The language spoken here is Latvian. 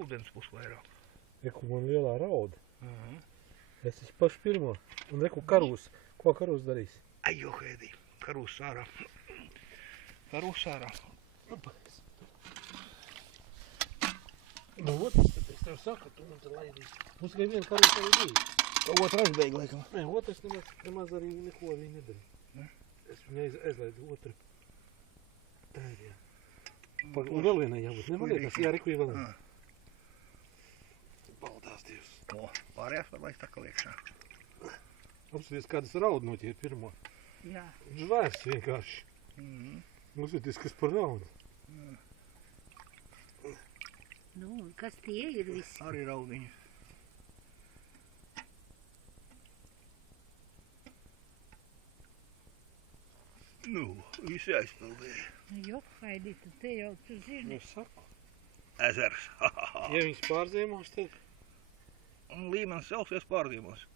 ūdens būs vairāk. Reku, man lielā rauda. Mhm. Es esmu pašu pirmo. Un reku, karūs. Ko karūs darīs? Ai, jo, Hēdī. Karūs ārā. Karūs ārā. Nu, otrs, tad es tev saku, tu man te laidīs. Mums tikai viena karūs arī bija. To otru aizbeig, laikam. Nē, otrs nemaz arī neko arī nedarīja. Ne? Es viņai aizlaidu otru. Tā ir, jā. Un vēl vienai jābūt. Man liekas, jā, reku ir vēl viena. Baldās Dievs. O, pārējās var laist atkal iekšā. Apskaties, kādas raudu noķēra pirmo. Jā. Žvērs vienkārši. Uzskaties, kas par raudu. Nu, kas tie ir visi? Arī raudiņi. Nu, visi aizpildīja. Jo, Haidī, te jau tu zini. Es saku. Ezers. Ja viņas pārzīmos, tad Un līmenis celsies pārdījumos.